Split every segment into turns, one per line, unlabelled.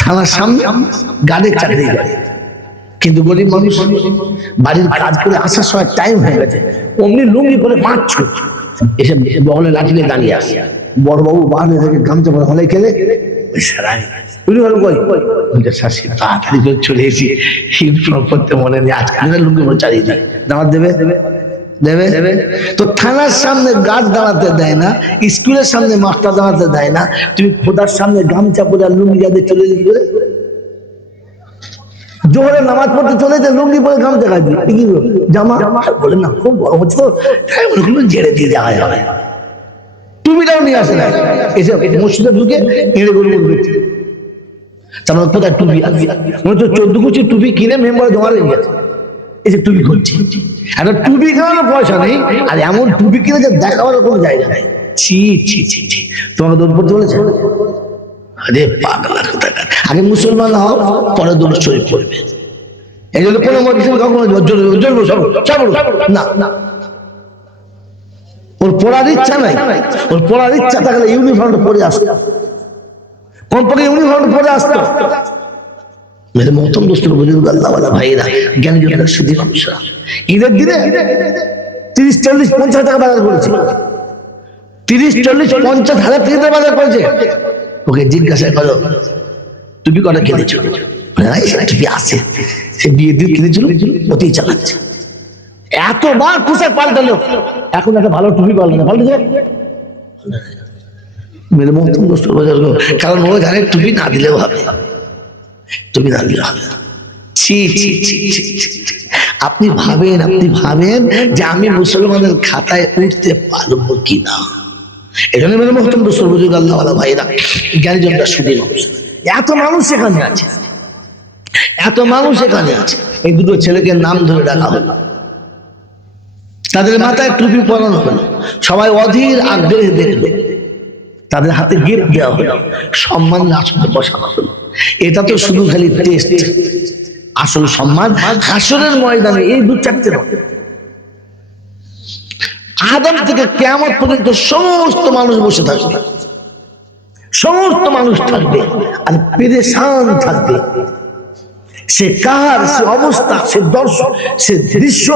থানার সামনে গাড়ির চাকরি করে। কিন্তু গরিব মানুষ, বাড়ির কাজ করে আসার সময় টাইম হয়ে গেছে। অমনি লুঙ্গি পরে মারছ এসে বহলে লাঠি নিয়ে দাঁড়িয়ে আসে বড়বাবু বাড়ি থেকে গামছা পরে হলে খেলে তাড়াতাড়ি করে চলে হিল ফ্রক করতে মনে নেই আজকে লুঙ্গি পরে চালিয়ে দিই দাঁড়াত দেবে? দেবে? তো থানার সামনে গাছ দাঁড়াতে দেয় না স্কুলের সামনে মাস্টার দাঁড়াতে দেয় না তুমি খোদার সামনে গামছা পরে লুঙ্গি যাদের চলে যেতে জোহরে নামাজ পড়তে চলেছে লুঙ্গি পরে গামছা কাজ কি জামা? বলে না খুব গরম হচ্ছে তো। তাই কোনো ঝেড়ে দিয়ে যাওয়া যাবে টুপিটাও নিয়ে আসে না। এসে মসজিদে ঢুকে এড়ে গরু তারপর কোথায় টুপি আছে মনে হচ্ছে চোদ্দ কুচি টুপি কিনে মেম্বার জমা রেখে গেছে। এসে টুপি করছে একটা টুপি কেনার পয়সা নেই আর এমন টুপি কিনে যে দেখাবার কোনো জায়গা নেই ছি ছি ছি ছি তোমাকে বলেছে আরে পাগলা আগে মুসলমান হও পরে দৌড় শরীফ এই জন্য কোনো মধ্যে কখনো না না ওর পড়ার ইচ্ছা নাই ওর পড়ার ইচ্ছা থাকলে ইউনিফর্মটা পরে আসতো কমপক্ষে ইউনিফর্মটা পরে আসতো মেরে মহতম দোস্ত বুজুর্গ আল্লাহওয়ালা ভাইরা জ্ঞান জনের সুদী মানুষরা ঈদের দিনে তিরিশ চল্লিশ পঞ্চাশ টাকা বাজার করেছে। তিরিশ চল্লিশ পঞ্চাশ হাজার টাকা বাজার করেছে। ওকে জিজ্ঞাসা করো তুমি কটা কিনেছো? বলে, "না, টুপি আছে। সে বিয়ে দিয়ে কিনেছিল ওতেই চালাচ্ছে। এতবার পোশাক পাল্টালো। এখন একটা ভালো টুপি পাল্টানো পাল্টে মেরে মহতম দোস্ত বুজুর্গ। কারণ ও জানে টুপি না দিলেও হবে। তুমি দিলে হবে। আপনি ভাবেন আপনি ভাবেন যে আমি মুসলমানের খাতায় উঠতে পারব কিনা। জন্য মেরে মহতম সর্বযুগ আল্লাহ ভাইরা জ্ঞানী জনটা শুধু এত মানুষ এখানে আছে। এত মানুষ এখানে আছে। এই দুটো ছেলেকে নাম ধরে ডাকা হলো। তাদের মাথায় টুপি পরানো হলো। সবাই অধীর আগ্রহে দেখল। তাদের হাতে গিফট দেওয়া হলো। সম্মান আসলে বসানো হলো। এটা তো শুধু খালি টেস্ট আসল সম্মান হাসরের ময়দানে এই দু চারটে। আদম থেকে কেমন পর্যন্ত সমস্ত মানুষ বসে থাকবে। সমস্ত মানুষ থাকবে আর পেরেশান থাকবে। সে কার, সে অবস্থা, সে দর্শন সে দৃশ্য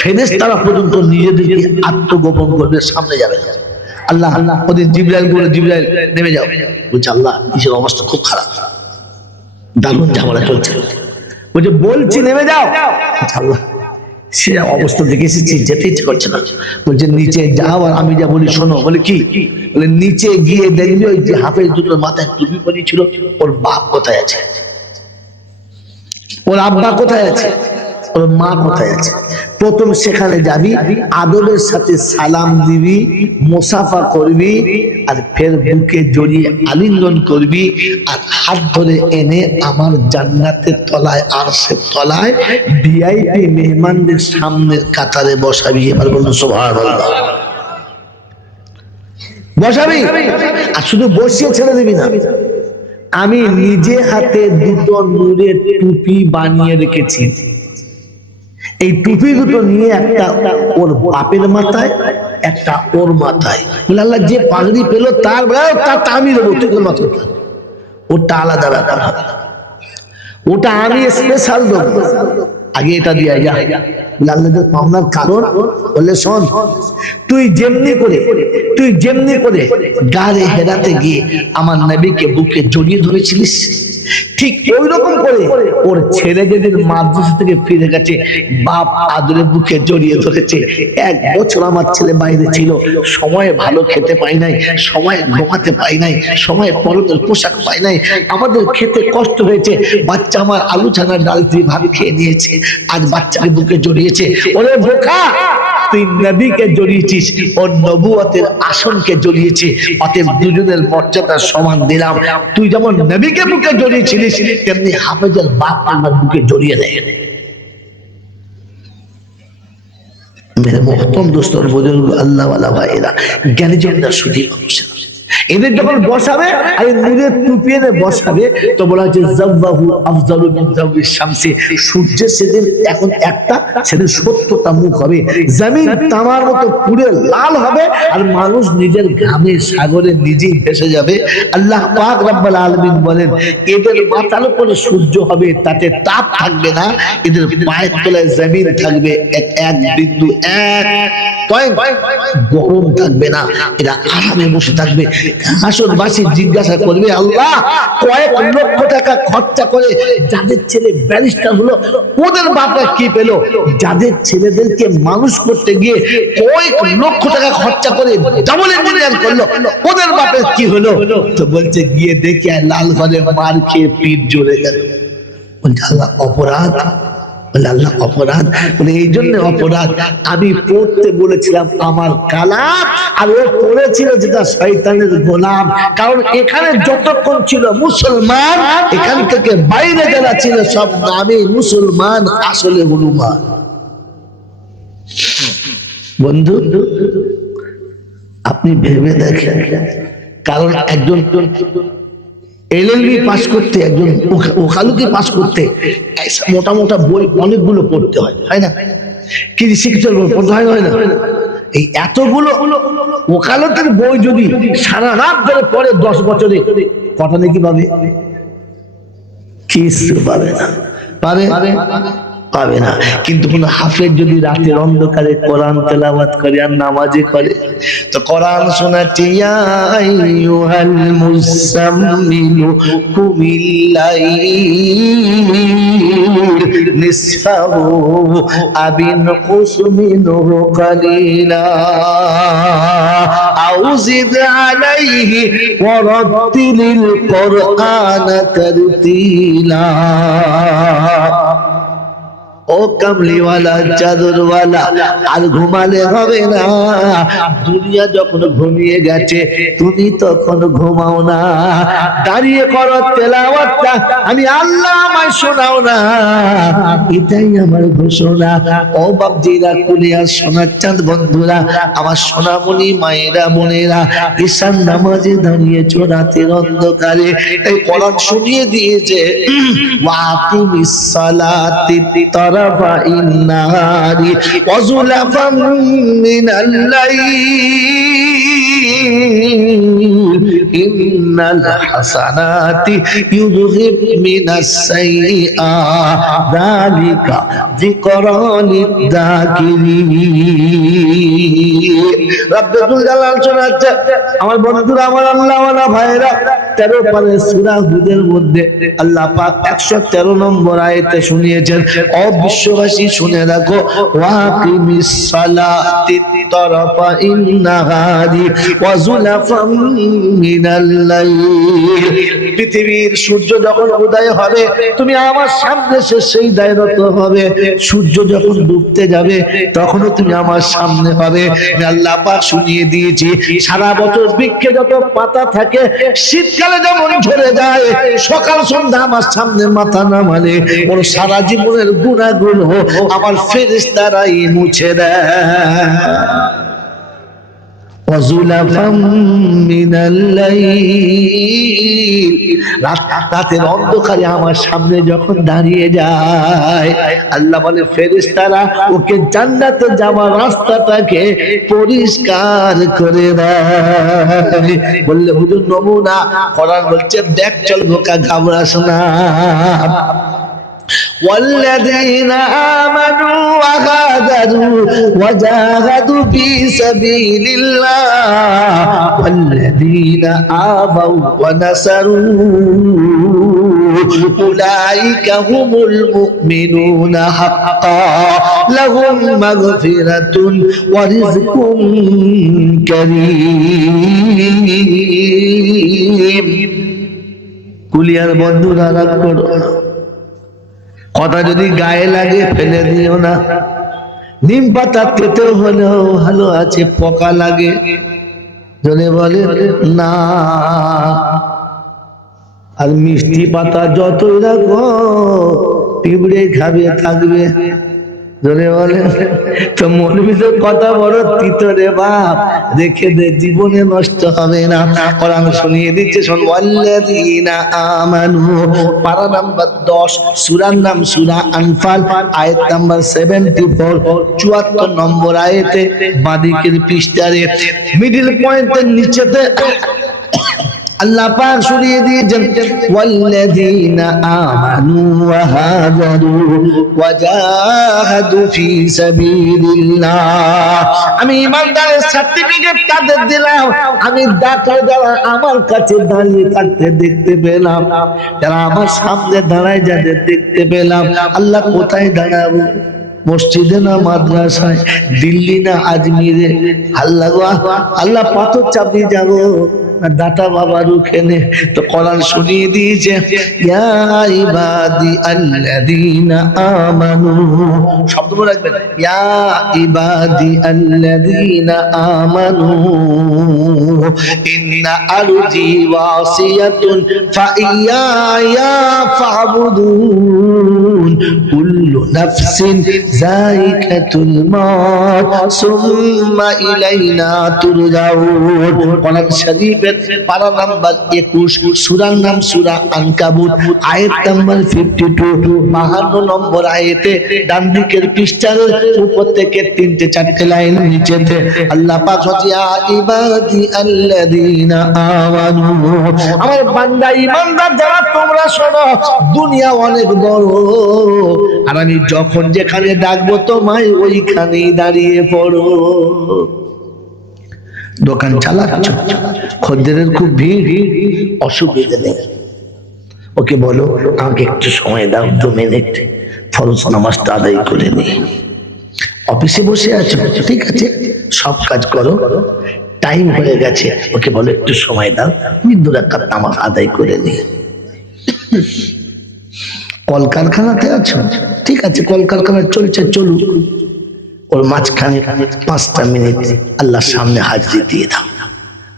ফেরেস তারা পর্যন্ত নিজেদেরকে আত্মগোপন করবে, সামনে যাবে। না আল্লাহ ওদের জিব্রাইল বলে জিব্রাইল নেমে যাও। বলছে আল্লাহ কিসের অবস্থা? খুব খারাপ। দারুণ ঝামেলা চলছে। বলছে বলছি নেমে যাও। আল্লাহ সে অবস্থা দেখে এসেছি যেতে ইচ্ছে করছে না। বলছে নিচে যাও আর আমি যা বলি শোনো। বলে কি? বলে নিচে গিয়ে দেখবি ওই যে হাফেজ দুটোর মাথায় টুপি পরিয়েছিল ওর বাপ কোথায় আছে? ওর আব্বা কোথায় আছে? মা কোথায় আছে? প্রথম সেখানে যাবি আদরের সাথে সালাম দিবি, মোসাফা করবি, আর ফের বুকে জড়িয়ে আলিঙ্গন করবি, আর হাত ধরে এনে আমার জান্নাতের তলায় আর তলায় ভিআইপি মেহমানদের সামনের কাতারে বসাবি। এবার বলুন সোভার বসাবি? আর শুধু বসিয়ে ছেড়ে দিবি না। আমি নিজে হাতে দুটো নূরের টুপি বানিয়ে রেখেছি। এই টুপি দুটো নিয়ে একটা ওর বাপের মাথায়, একটা ওর মাথায়। বলে, আল্লাহ, যে পাগড়ি পেল তার তার তা আমি দেবো, তুই তোর মাথায় ওটা আলাদা ব্যাপার হবে। ওটা আমি স্পেশাল দেবো। আগে এটা দিয়ে যা। লাল্লাদের পাওনার কারণ? বললে শোন, তুই যেমনি করে, তুই যেমনি করে গাড়ি হেরাতে গিয়ে আমার নবীকে বুকে জড়িয়ে ধরেছিলিস ঠিক ওই রকম করে ওর ছেলে যেদিন মাদ্রাসা থেকে ফিরে গেছে, বাপ আদরে বুকে জড়িয়ে ধরেছে। এক বছর আমার ছেলে বাইরে ছিল, সময় ভালো খেতে পাই নাই, সময় ঘুমাতে পাই নাই, সময় পরনের পোশাক পাই নাই। আমাদের খেতে কষ্ট হয়েছে, বাচ্চা আমার আলু ছানা ডাল দিয়ে ভাত খেয়ে নিয়েছে, আজ বাচ্চাকে বুকে জড়িয়েছে। ওরে বোকা! তুই নবীকে জড়িয়েছিস ও নবুয়তের আসনকে জড়িয়েছিস। অতএব দুজনের মর্যাদা সমান দিলাম। তুই যেমন নবীকে বুকে জড়িয়েছিলিস, তেমনি হাফেজের বাপ আমার বুকে জড়িয়ে দেয়। মেরে মহতম দোস্তর বুজুর্গ আল্লাহ ভাইরা জ্ঞানী জনরা সুধী মানুষেরা। এদের যখন বসাবে আর নূরের টুপি এনে বসাবে তো বলা হচ্ছে জাব্বাহু আফজালু মিন জাওয়িশ শামসি। সূর্যের সেদিন এখন একটা সেদিন সত্তরটা মুখ হবে। জমিন তামার মতো পুরে লাল হবে আর মানুষ নিজের ঘামে সাগরে নিজেই ভেসে যাবে। আল্লাহ পাক রব্বুল আলামিন বলেন এদের মাথার উপরে সূর্য হবে তাতে তাপ থাকবে না। এদের পায়ের তলায় জমিন থাকবে এক এক বিন্দু এক পয়েন্ট। গরম থাকবে না। এরা আরামে বসে থাকবে। হাসরবাসী জিজ্ঞাসা করবে, আল্লাহ, কয়েক লক্ষ টাকা খরচা করে যাদের ছেলে ব্যারিস্টার হলো, ওদের বাপরা কি পেল? যাদের ছেলেদেরকে মানুষ করতে গিয়ে কয়েক লক্ষ টাকা খরচা করে ডাবল ইঞ্জিনিয়ার করল, ওদের বাপের কি হলো? তো বলছে, গিয়ে দেখে লাল ঘরে মার খেয়ে পিঠ জোরে গেল। বলছে, আল্লাহ, অপরাধ? আল্লাহ, অপরাধ? বলে, এই জন্য অপরাধ। আমি পড়তে বলেছিলাম আমার কালাম, আর ও পড়েছিল যেটা শয়তানের গোলাম। কারণ এখানে যতক্ষণ ছিল মুসলমান, এখান থেকে বাইরে যারা ছিল সব নামে মুসলমান, আসলে হনুমান। বন্ধু, আপনি ভেবে দেখেন, কারণ একজন এলএলবি পাস করতে একজন ওখালুকে পাস করতে মোটা মোটা বই অনেকগুলো পড়তে হয় হয় না? কি শিক্ষা পড়তে হয় না হয় না? এই এতগুলো ওকালতের বই যদি সারা রাত ধরে পড়ে দশ বছরে কটা নাকি পাবে কিছু পাবে না। পাবে পাবে না। কিন্তু কোন হাফেজ যদি রাতের অন্ধকারে কোরআন তেলাওয়াত করে আর নামাজে করে তো কোরআন শোনাচ্ছে ইয়া আইয়ুহাল মুসাম্মিলু কুমিল্লাইল নিসফাহু আবিন কুসমিনহু কালিলা আও আলাইহি ওয়ারাত্তিলিল কোরআন তারতিলা। ও কামলিওয়ালা, চাদরওয়ালা, আর ঘুমালে হবে না। দুনিয়া যখন ঘুমিয়ে গেছে, তুমি তখন ঘুমাও না। দাঁড়িয়ে করো তেলাওয়াতটা, আমি আল্লাহ আমায় শোনাও না। এটাই আমার ঘোষণা। ও বাপজিরা কুলিয়ার সোনার চাঁদ বন্ধুরা, আমার সোনামণি, মায়েরা, বোনেরা, ঈশান নামাজে দাঁড়িয়েছো রাতের অন্ধকারে। এই কোরআন শুনিয়ে দিয়েছে, ওয়াকিমিস সালাতি طرفا النهار وزلفا من الليل إن الحسنات يذهب من السيئات ذلك ذكرى للذاكرين রব্বুল জালাল শোনাচ্ছে আমার বন্ধুরা আমার আল্লাহওয়ালা ভাইরা তেরো পারে সুরা হুদের মধ্যে আল্লাহ পাক একশো তেরো নম্বর আয়তে শুনিয়েছেন ও বিশ্ববাসী, শুনে পৃথিবীর সূর্য যখন উদয় হবে, তুমি আমার সামনে সে সেই দায়রত হবে। সূর্য যখন ডুবতে যাবে তখনও তুমি আমার সামনে আমি আল্লাহ পাক শুনিয়ে দিয়েছি, সারা বছর বৃক্ষে যত পাতা থাকে, শীতকালে যেমন ঝরে যায়, সকাল সন্ধ্যা আমার সামনে মাথা নামালে ওর সারা জীবনের গুণাগুণ আমার ফেরিস্তারাই মুছে দেয়। রাতের অন্ধকারে আমার সামনে যখন দাঁড়িয়ে যায় আল্লাহ বলে ফেরেশতারা ওকে জান্নাতে যাওয়ার রাস্তাটাকে পরিষ্কার করে দেয় বললে হুজুর নমুনা কোরআন বলছে দেখ চল বোকা ঘাবড়াস না والذين آمنوا وهاجروا وجاهدوا في سبيل الله والذين آووا ونصروا أولئك هم المؤمنون حقا لهم مغفرة ورزق كريم কুলিয়ার বন্ধুরা রাগ করো না। কথা যদি গায়ে লাগে ফেলে দিও না নিম পাতা পেতে হলেও ভালো আছে, পকা লাগে। জনে বলে, না। আর মিষ্টি পাতা যতই রাখো পিঁপড়ে খাবে, থাকবে। জোরে বলেন তো মৌলবীদের কথা বড় তিত রে বাপ, দেখে দে জীবনে নষ্ট হবে না। কোরআন শুনিয়ে দিচ্ছে, শোন, ওয়াল্লাযীনা আমানু। পারা নাম্বার 10 সূরার নাম সূরা আনফাল, আয়াত নাম্বার 74 74 নম্বর আয়াতে বাদিকের পৃষ্ঠারে মিডল পয়েন্টের নিচেতে আল্লাহ পাক শুনিয়ে দিয়েছেন, ওয়াল্লাযীনা আমানু ওয়া হাজারু ওয়া জাহাদু ফি সাবিলিল্লাহ। আমি ইমানদারের সার্টিফিকেট তাদের দিলাম, আমি ডাকলে যারা আমার কাছে দাঁড়িয়ে থাকতে দেখতে পেলাম, যারা আমার সামনে দাঁড়ায় যাদের দেখতে পেলাম, আল্লাহ কোথায় দাঁড়াবো? মসজিদে না মাদ্রাসায়, দিল্লি না আজমিরে। আল্লাহ আল্লাহ পাথর চাপিয়ে যাব। দাতা বাবার ওখানে তো কোরআন শুনিয়ে দিয়েছে, ইয়া ইবাদি আমানু। শব্দ মনে রাখবেন আমানু। ইন্না আরজি ওয়াসিয়াতুন ফাইয়ায়া ফাবুদুন। নাফসিন যায়িকাতুল মাউত সুম্মা ইলাইনা তুরজাউন কোরআন শরীফের পারা নাম্বার 21 সূরার নাম সূরা আনকাবুত আয়াত নাম্বার 52 52 নম্বর আয়াতে ডান দিকের পৃষ্ঠার উপর থেকে তিনটে চারটে লাইন নিচেতে, আল্লাহ পাক ইয়া ইবাদি আল্লাযীনা আমানু। আমার বান্দা, ইমানদার, যারা তোমরা শোনো, দুনিয়া অনেক বড়। আর আমি যখন যেখানে ডাকবো তোমায় ওইখানেই দাঁড়িয়ে পড়ো। দোকান চালাচ্ছ? খদ্দেরের খুব ভিড়। অসুবিধা নেই। ওকে বলো, আমাকে একটু সময় দাও, দু মিনিট। ফরজ নামাজটা আদায় করে নি। অফিসে বসে আছো? ঠিক আছে, সব কাজ করো। টাইম হয়ে গেছে। ওকে বলো, একটু সময় দাও। আমি দু রাকাত নামাজ আদায় করে নি। কলকারখানাতে আছো? ঠিক আছে কলকারখানা চলছে, চলুক। ওর মাঝখানে পাঁচটা মিনিট আল্লাহর সামনে হাজির দিয়ে দাও।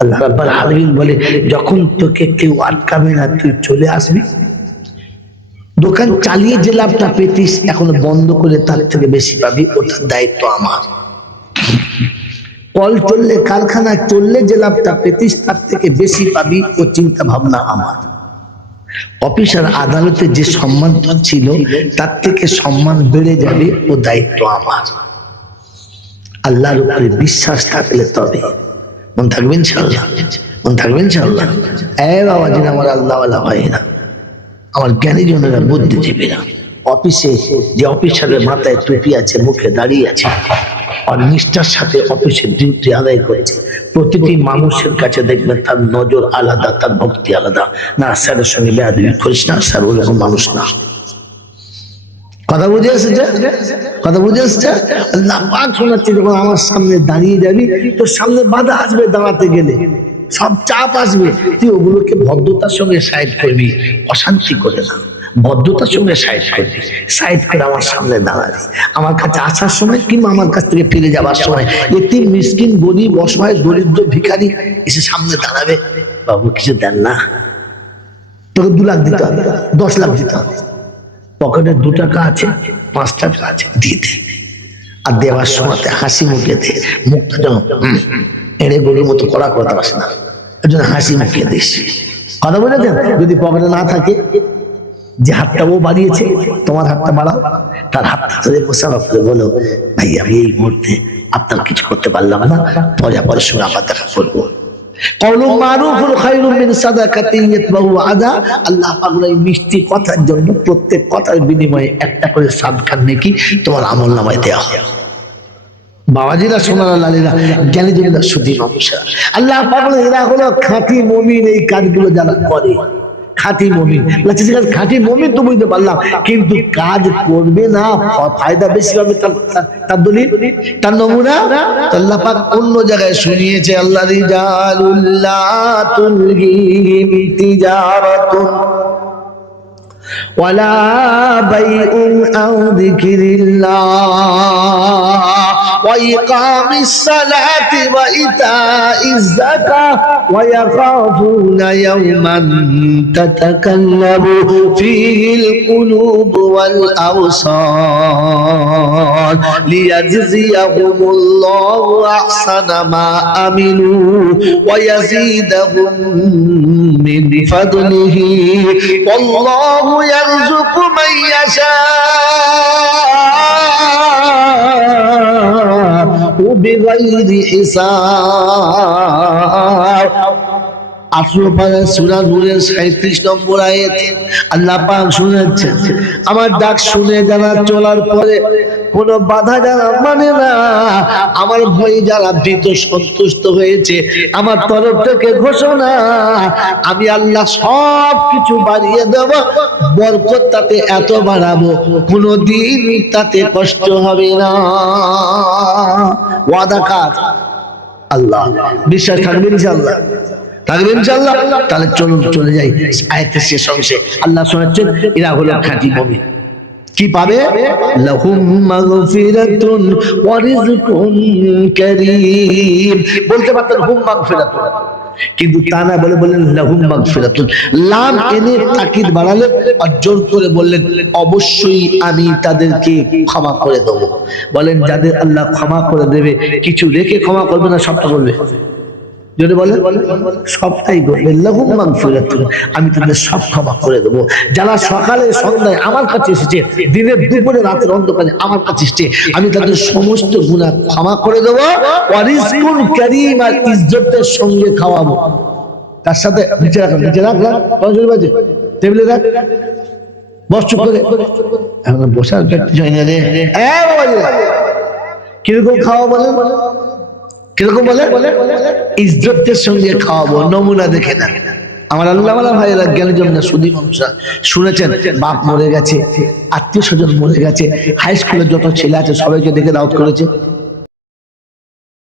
আল্লাহ রাব্বাল আলামিন বলে, যখন তোকে কেউ আটকাবে না, তুই চলে আসবি। দোকান চালিয়ে যে লাভটা পেতিস, এখন বন্ধ করে তার থেকে বেশি পাবি ওটার দায়িত্ব আমার। কল চললে কারখানা চললে যে লাভটা পেতিস, তার থেকে বেশি পাবি, ও চিন্তা ভাবনা আমার। অফিসার আদালতে যে সম্মান ছিল, তার থেকে সম্মান বেড়ে যাবে ও দায়িত্ব আমার। আল্লাহর উপরে বিশ্বাস থাকলে তবে। মন থাকবেন ইনশাল্লাহ মন থাকবেন ইনশাল্লাহ এ বাবা, যেন আমার আল্লাহ হয় না। আমার জ্ঞানী জনেরা বুদ্ধিজীবীরা। অফিসে যে অফিসারের মাথায় টুপি আছে, মুখে দাঁড়িয়ে আছে, আর নিষ্ঠার সাথে অফিসের ডিউটি আদায় করেছে। প্রতিটি মানুষের কাছে দেখবেন তার নজর আলাদা, তার ভক্তি আলাদা। না, স্যারের সঙ্গে বেয়াদবি করিস না, স্যার ওরকম মানুষ না। কথা বুঝে এসেছে? কথা বুঝে এসেছে? আল্লাহ পাক শোনাচ্ছি যখন আমার সামনে দাঁড়িয়ে যাবি, তোর সামনে বাধা আসবে দাঁড়াতে গেলে। সব চাপ আসবে। তুই ওগুলোকে ভদ্রতার সঙ্গে সাইড করবি, অশান্তি করে না। ভদ্রতার সঙ্গে সাইড করবি সাইড করে আমার সামনে দাঁড়াবি আমার কাছে আসার সময় কিংবা আমার কাছ থেকে ফিরে যাওয়ার সময় এটি মিসকিন, গরিব, অসহায়, দরিদ্র, ভিখারি এসে সামনে দাঁড়াবে। বাবু, কিছু দেন না। তোকে দু লাখ দিতে হবে, দশ লাখ দিতে হবে। পকেটে দু টাকা আছে, পাঁচ টাকা আছে, দিয়ে দে। আর দেওয়ার সময় হাসি মুখে দে। মুখটা যেন এড়ে গরুর মতো কড়া কথা আসে না। ওই হাসি মুখে দিস। কথা বলেছেন? যদি পকেটে না থাকে যে হাতটা ও বাড়িয়েছে, তোমার হাতটা বাড়াও। তার হাতটা ধরে বসে করে বলো, ভাই, আমি এই মুহূর্তে আপনার কিছু করতে পারলাম না। পরে পরের সঙ্গে আবার দেখা করব। মিষ্টি কথার জন্য, প্রত্যেক কথার বিনিময়ে একটা করে নেকি তোমার আমল দেওয়া আল্লাহ এরা হলো খাঁটি মমিন এই কাজগুলো যারা করে। খাঁটি মমিন। খাঁটি মমিন তো বুঝতে পারলাম, কিন্তু কাজ করবে না। ফায়দা বেশি হবে তার দলিল? তার নমুনা? আল্লাহ পাক অন্য জায়গায় শুনিয়েছে, আল্লাহ ওয়ালা বাইউন আও যিকিরিল্লাহ। وإقام الصلاة وإيتاء الزكاة ويخافون يوما تتكلم فيه القلوب والأبصار ليجزيهم الله أحسن ما عملوا ويزيدهم من فضله. والله يرزق من يشاء. বিগাইরি হিসাব আল্লাহ আমার ডাক শুনে যারা চলার পরে কোনো বাধা যারা মানে না, আমার ভয়ে যারা ভীত সন্তুষ্ট হয়েছে, আমার তরফ থেকে ঘোষণা, আমি আল্লাহ সব কিছু বাড়িয়ে দেব, বরকত তাতে এত বাড়াবো, কোনোদিন তাতে কষ্ট হবে না। ওয়াদা কাজ আল্লাহ। বিশ্বাস থাকবে ইনশাআল্লাহ। থাকবে ইনশাআল্লাহ। তাহলে চলুন চলে যাই। আয়াতের শেষ অংশে। আল্লাহ শোনাচ্ছেন, এরা হলো খাঁটি মুমিন। কি পাবে? লাহুম মাগফিরাতুন ওয়া বলতে পারতেন হুম মাগফিরাতুন। কিন্তু তা না বলে বললেন লাহুম মাগফিরাতুন। লাম এনে তাকিদ বাড়ালেন আর জোর করে বললেন, অবশ্যই আমি তাদেরকে ক্ষমা করে দেবো। বলেন, যাদের আল্লাহ ক্ষমা করে দেবে, কিছু রেখে ক্ষমা করবে না, সবটা করবে। যদি বলে সবটাই লঘু মাগফিরাতুন আমি তাদের সব ক্ষমা করে দেবো। যারা সকালে সন্ধ্যায় আমার কাছে এসেছে, দিনের দুপুরে রাতের অন্ধকারে আমার কাছে এসেছে, আমি তাদের সমস্ত গুণা ক্ষমা করে দেবো। আর ইজ্জতের সঙ্গে খাওয়াবো। তার সাথে নিচে রাখলাম নিচে রাখলাম টেবিলে রাখ। বস, চুপ করে। এখন বসার কীরকম খাওয়া বলেন? কীরকম বলে? ইজ্জতের সঙ্গে খাওয়াবো, নমুনা দেখে না আমার আল্লাহ ভাইয়েরা জ্ঞানের জন্য সুদী মানুষরা শুনেছেন, বাপ মরে গেছে, আত্মীয় স্বজন মরে গেছে হাই স্কুলের যত ছেলে আছে, সবাইকে দেখে দাওয়াত করেছে।